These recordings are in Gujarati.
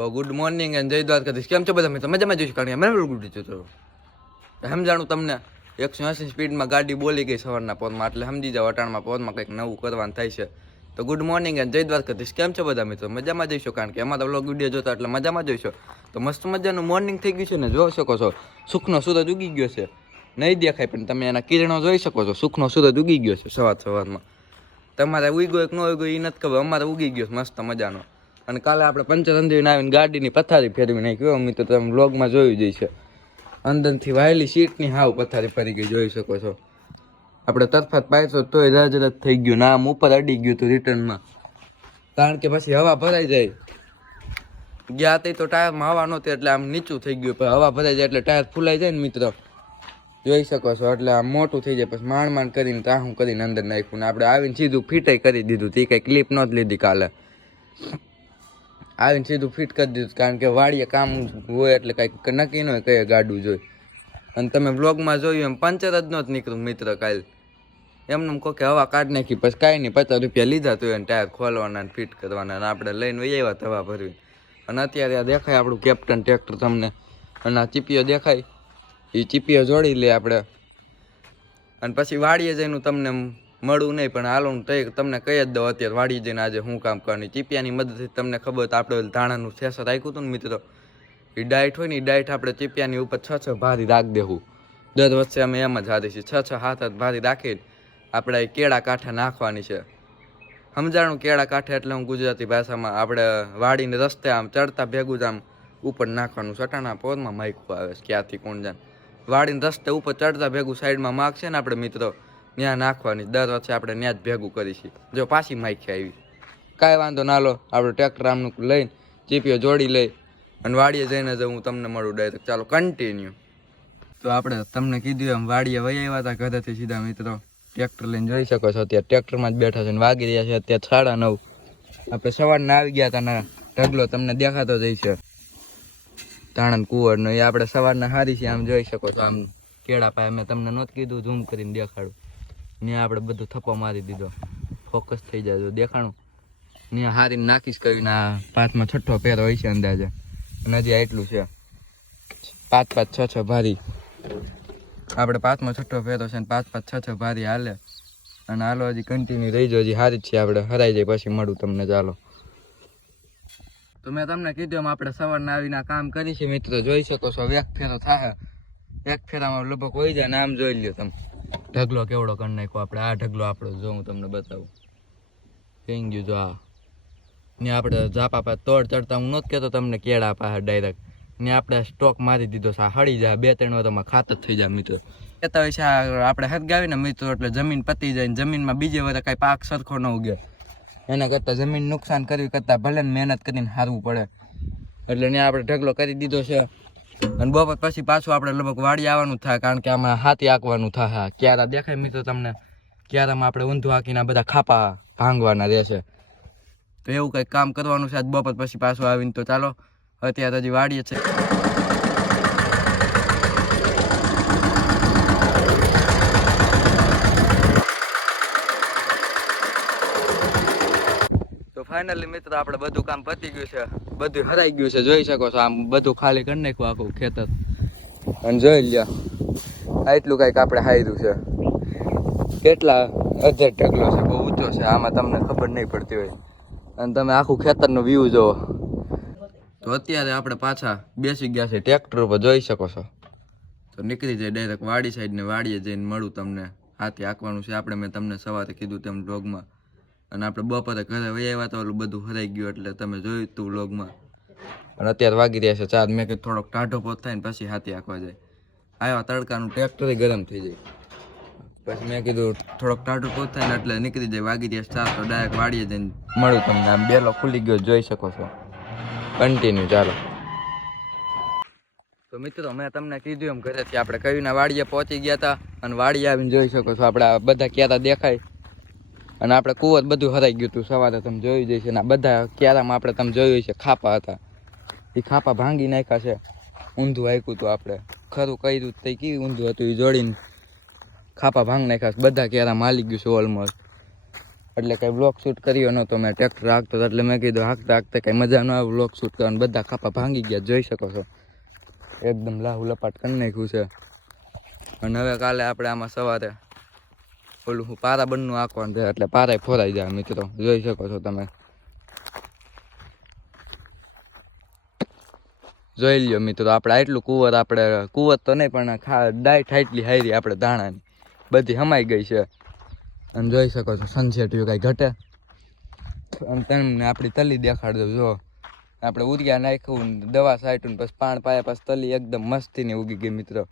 તો ગુડ મોર્નિંગ એન્ડ જય દ્વારકાધીશ. કેમ છો બધા મિત્રો? મજામાં જોઈશ. કારણ કે મેં ગુડ છો સમજાણું તમને 180 સ્પીડમાં ગાડી બોલી ગઈ સવારના પોરમાં, એટલે સમજી જાવ અટાણમાં પોરમાં કંઈક નવું કરવાનું થાય છે. તો ગુડ મોર્નિંગ એન્ડ જય દ્વારકાધીશ. કેમ છો બધા મિત્રો? મજામાં જઈશો? કારણ કે અમારા વ્લોગ વિડીયો જોતા એટલે મજામાં જોઈશો. તો મસ્ત મજાનું મોર્નિંગ થઈ ગયું છે ને, જોઈ શકો છો સુખનો સૂરજ ઉગી ગયો છે. નહીં દેખાય પણ તમે એના કિરણો જોઈ શકો છો. સુખનો સૂરજ ઉગી ગયો છે સવારમાં. તમારે ઉગ્યો એક ન ઉગ્યો એ નથી ખબર, અમારે ઉગી ગયો મસ્ત મજાનો. અને કાલે આપણે પંચર અંદરીને આવીને ગાડીની પથારી ફેરવી નાખી. મિત્રો તમે વ્લોગમાં જોયું જઈશે, અંદરથી વાયેલી સીટની હાવ પથારી ફરી ગઈ, જોઈ શકો છો. આપણે તરફાત પાયસો તોય રાજ થઈ ગયું ને આમ ઉપર અડી ગયું હતું રિટર્નમાં, કારણ કે પછી હવા ભરાઈ જાય. ગયા હતી તો ટાયરમાં હવા નહોતી એટલે આમ નીચું થઈ ગયું, પણ હવા ભરાઈ જાય એટલે ટાયર ફૂલાઈ જાય ને મિત્રો, જોઈ શકો છો. એટલે આમ મોટું થઈ જાય, પછી માંડ કરીને તાહું કરીને અંદર નાખ્યું ને આપણે આવીને સીધું ફિટાઈ કરી દીધું. તે કંઈ ક્લિપ નહોતી લીધી કાલે, આવીને સીધું ફિટ કરી દીધું. કારણ કે વાડીએ કામ હોય એટલે કંઈક નક્કી ન હોય કઈ ગાડું જોઈ. અને તમે બ્લોગમાં જોયું એમ પંચર જ નહોતું નીકળ્યું મિત્ર કાલે. એમને કહો કે હવા કાઢી નાખી, પછી કાંઈ નહીં, 50 રૂપિયા લીધા તો એને ટાયર ખોલવાના ને ફિટ કરવાના, અને આપણે લઈને વહી આવ્યા હવા ભરવી. અને અત્યારે આ દેખાય આપણું કેપ્ટન ટ્રેક્ટર તમને, અને આ ચીપીઓ દેખાય, એ ચીપીઓ જોડી લે આપણે. અને પછી વાડીએ જઈને તમને મળું નહીં, પણ હાલો તમને કહી જ દઉં અત્યારે વાડીએ જઈને આજે શું કામ કરવાની. ચીપિયાની મદદથી તમને ખબર તો આપણે ધાણાનું થેસર રાખ્યું હતું ને મિત્રો, એ ડાયટ હોય ને એ ડાયટ આપણે ચીપિયાની ઉપર 6 ભારી રાખી દેવું. દર વચ્ચે અમે એમ જ હારી છીએ, 6-7 ભારી રાખીને આપણે કેળા કાંઠે નાખવાની છે. સમજાણું કેળા કાંઠે એટલે હું ગુજરાતી ભાષામાં આપણે વાડીને રસ્તે આમ ચડતા ભેગું જ આમ ઉપર નાખવાનું. સટાણા પોરમાં માયકું આવે છે ક્યાંથી કોણ જાણ. વાડીને રસ્તે ઉપર ચડતા ભેગું સાઈડમાં માગ છે ને આપણે મિત્રો, ત્યાં નાખવાની. દર વચ્ચે આપણે ત્યાં જ ભેગું કરીશું. જો પાછી માખી આવી, કાંઈ વાંધો ના લો. આપણે ટ્રેક્ટર આમનું લઈને ચીપીઓ જોડી લઈ અને વાડીએ જઈને જ હું તમને મળું ડાયરેક્ટ. ચાલો કન્ટિન્યુ. તો આપણે તમને કીધું એમ વાડીએ વહી આવ્યા હતા ઘરેથી સીધા મિત્રો, ટ્રેક્ટર લઈને જોઈ શકો છો. અત્યારે ટ્રેક્ટરમાં જ બેઠા છે ને વાગી રહ્યા છે અત્યારે 9:30. આપણે સવારના આવી ગયા હતા ને ઢગલો તમને દેખાતો જ છે તાણંદ કુંવરનો, એ આપણે સવારના હારી છે. આમ જોઈ શકો છો, આમ કેળા પાય મેં તમને નહોતું કીધું ઝૂમ કરીને દેખાડું. ત્યાં આપણે બધું થપ્પો મારી દીધો, ફોકસ થઈ જાય જો દેખાણું. ત્યાં હારીને નાખીશ કરીને આ 5માં 6 ફેરો હોય છે અંદાજે, અને હજી એટલું છે 5-5, 6-6 ભારી. આપણે 5માં 6 ફેરો છે ને 5-5, 6-6 ભારી હાલે. અને હાલો હજી કન્ટિન્યુ રહી જાય, હજી હારી જ છે. આપણે હરાઈ જાય પછી મળું તમને. ચાલો. તો મેં તમને કીધું એમ આપણે સવારના આવીને કામ કરી છે મિત્રો, જોઈ શકો છો. એક ફેરો થાય, એક ફેરામાં લગભગ હોય જાય ને આમ જોઈ લ્યો તમે ઢગલો કેવડો કરી નાખ્યો આપણે. આ ઢગલો આપણો જો હું તમને બતાવું થઈ ગયું. જો આ ને આપણે ઝાપા પાસે તોડ ચડતા હું નહોતું કહેતો તમને કેળા પાસે ડાયરેક્ટ ને આપણે સ્ટોક મારી દીધો છે. હળી જાય 2-3 વારમાં ખાત જ થઈ જાય મિત્રો. કહેતા હોય છે આપણે હરગાવીને મિત્રો એટલે જમીન પતી જાય, જમીનમાં બીજે વાર કાંઈ પાક સરખો ન ઉગે. એના કરતાં જમીન નુકસાન કરવી કરતાં ભલે મહેનત કરીને હારવું પડે. એટલે ત્યાં આપણે ઢગલો કરી દીધો છે. અને બપોર પછી પાછું આપણે લગભગ વાડી આવવાનું થાય, કારણ કે આમાં હાથી આંકવાનું થાય. ક્યારા દેખાય મિત્રો તમને? ક્યારામાં આપણે ઊંધું આંકીને બધા ખાપા ભાંગવાના રહેશે. તો એવું કંઈક કામ કરવાનું છે આજ બપોર પછી પાછું આવીને. તો ચાલો અત્યારે હજી વાડીએ છે. તો ફાઇનલી મિત્રો આપણે બધું કામ પતી ગયું છે, બધું હરાઈ ગયું છે. જોઈ શકો છો આમ બધું ખાલી કરી નાખ્યું આખું ખેતર. અને જોઈ લ્યો આટલું કંઈક આપણે હાર્યું છે. કેટલા અધર ઢગલો છે, બહુ ઊંચો છે. આમાં તમને ખબર નહીં પડતી હોય. અને તમે આખું ખેતરનો વ્યૂ જોવો. તો અત્યારે આપણે પાછા બેસી ગયા છે ટ્રેક્ટર ઉપર, જોઈ શકો છો. તો નીકળી જાય ડાયરેક્ટ વાડી સાઈડ ને વાડીએ જઈને મળું તમને. હાથી આંકવાનું છે આપણે, મેં તમને સવારે કીધું તેમ વ્લોગમાં. અને આપણે બપોરે ઘરે વહી આવ્યા તો ઓલું બધું હરાઈ ગયું એટલે તમે જોયું તું વ્લોગમાં. અને અત્યારે વાગી રહ્યા છે 4. મેં કીધું થોડોક ટાઢો પોત થાય ને પછી હાથી આંકવા જાય. આવ્યા તડકાનું ટ્રેક્ટર ગરમ થઈ જાય. પછી મેં કીધું થોડોક ટાઢો પોત થાય ને એટલે નીકળી જાય. વાગી રહ્યા 4 તો ડાયરેક્ટ વાડીએ જઈને મળું તમને. આમ બેલો ખુલી ગયો જોઈ શકો છો. કન્ટિન્યુ. ચાલો. તો મિત્રો મેં તમને કીધું એમ ઘરેથી આપણે કવીના વાડીએ પહોંચી ગયા હતા. અને વાડીએ આવીને જોઈ શકો છો આપણે બધા ક્યારા દેખાય. અને આપણે કુવર બધું હરાઈ ગયું હતું સવારે, તમે જોઈ જઈશ. અને બધા ક્યારામાં આપણે તમે જોયું છે ખાપા હતા, એ ખાપા ભાંગી નાખ્યા છે. ઊંધું આંક્યું હતું આપણે, ખરું કર્યું તે કેવી ઊંધું હતું એ જોડીને ખાપા ભાંગી નાખ્યા. બધા ક્યારામાં હાલી ગયું છે ઓલમોસ્ટ. એટલે કંઈ બ્લોગ શૂટ કર્યો નહોતો મેં ટ્રેક્ટર હાંકતો હતો એટલે મેં કીધું હાંકતા હાંકતા કંઈ મજા ન આવે બ્લોગ શૂટ કરવાનું. બધા ખાપા ભાંગી ગયા જોઈ શકો છો, એકદમ લાહુ લપાટ કરી નાખ્યું છે. અને હવે કાલે આપણે આમાં સવારે ઓલું હું પારા બંધનું આંકવાનું છે એટલે પારાય ફોરાઈ જાય મિત્રો, જોઈ શકો છો તમે. જોઈ લ્યો મિત્રો, આપણે આટલું કુંવર, આપણે કુંવર તો નહીં પણ ડાયટ આટલી હારી આપણે ધાણાની બધી હમાઈ ગઈ છે. અને જોઈ શકો છો સનસેટ વ્યૂ કાંઈ ઘટે. અને તમને આપણી તલી દેખાડ દઉં, જો આપણે ઉરિયા નાખ્યું દવા છાંટ્યું પછી પાણ પાયા પછી તલી એકદમ મસ્તીની ઉગી ગઈ મિત્રો.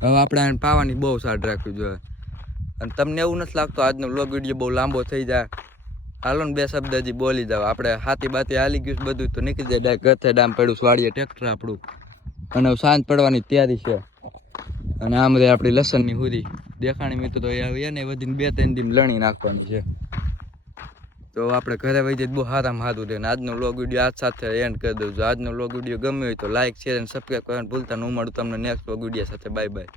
હવે આપણે આને પાવાની બહુ સાડ રાખવી જોઈએ. અને તમને એવું નથી લાગતું આજનો વ્લોગ વિડીયો બહુ લાંબો થઈ જાય? હાલો ને 2 શબ્દ હજી બોલી જાવ. આપણે હાથી બાતી હાલી ગયું બધું તો નીકળી જાય ડાયરેક્ટ ગથે ડામ પડ્યું વાડીએ ટ્રેક્ટર આપણું. અને સાંજ પડવાની તૈયારી છે. અને આમ રે આપણી લસણની હુરી દેખાણી મિત્રો, એ એને વધીને 2-3 દિન લણી નાખવાની છે. તો આપણે ઘરે વહી જઈએ બહુ સારામાં સારું રહે. આજનો વ્લોગ વિડીયો આજ સાથે એન્ડ કરી દઉં. જો આજનો વ્લોગ વિડીયો ગમ્યો હોય તો લાઈક, શેર અને સબસ્ક્રાઈબ કરવાનું ભૂલતા ન. હું મળું તમને નેક્સ્ટ વ્લોગ વિડીયો સાથે. Bye bye.